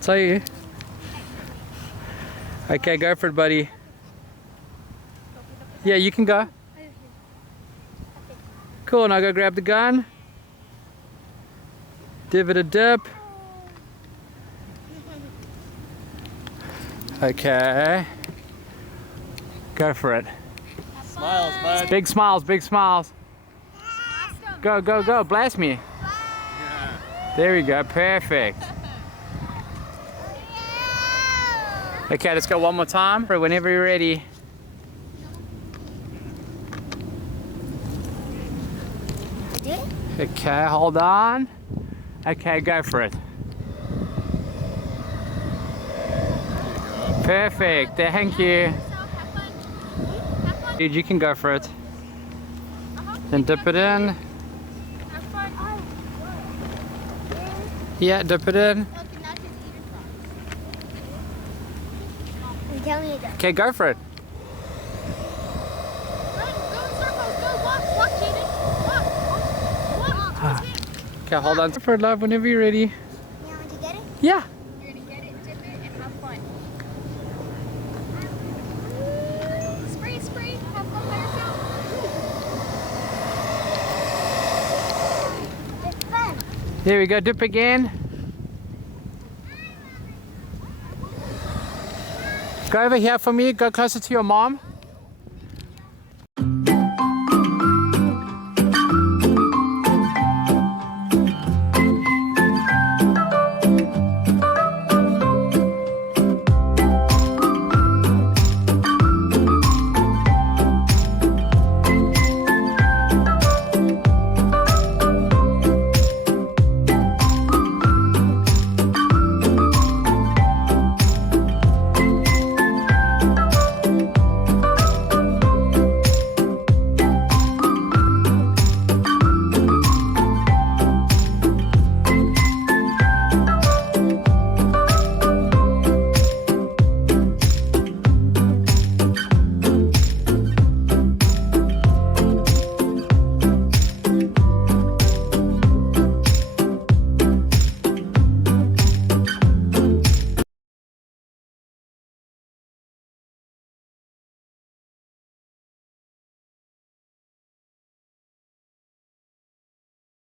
tell you. Okay, go for it, buddy. Yeah, you can go. Cool, now go grab the gun. Give it a dip. Okay. Go for it. Smiles, bud. Big smiles, big smiles. Go, go, go. Blast me. Yeah. There we go. Perfect. Okay, let's go one more time. Whenever you're ready. Okay, hold on. Okay, go for it. Perfect. Thank you. Dude, you can go for it. Then dip it in. Yeah, dip it in. Okay, go for it. Okay, hold on for it, love, whenever you're ready. You want me to get it? Yeah. You're gonna get it, dip it, and have fun. Spray, spray, have fun by yourself. It's fun. There we go, dip again. Go over here for me, go closer to your mom.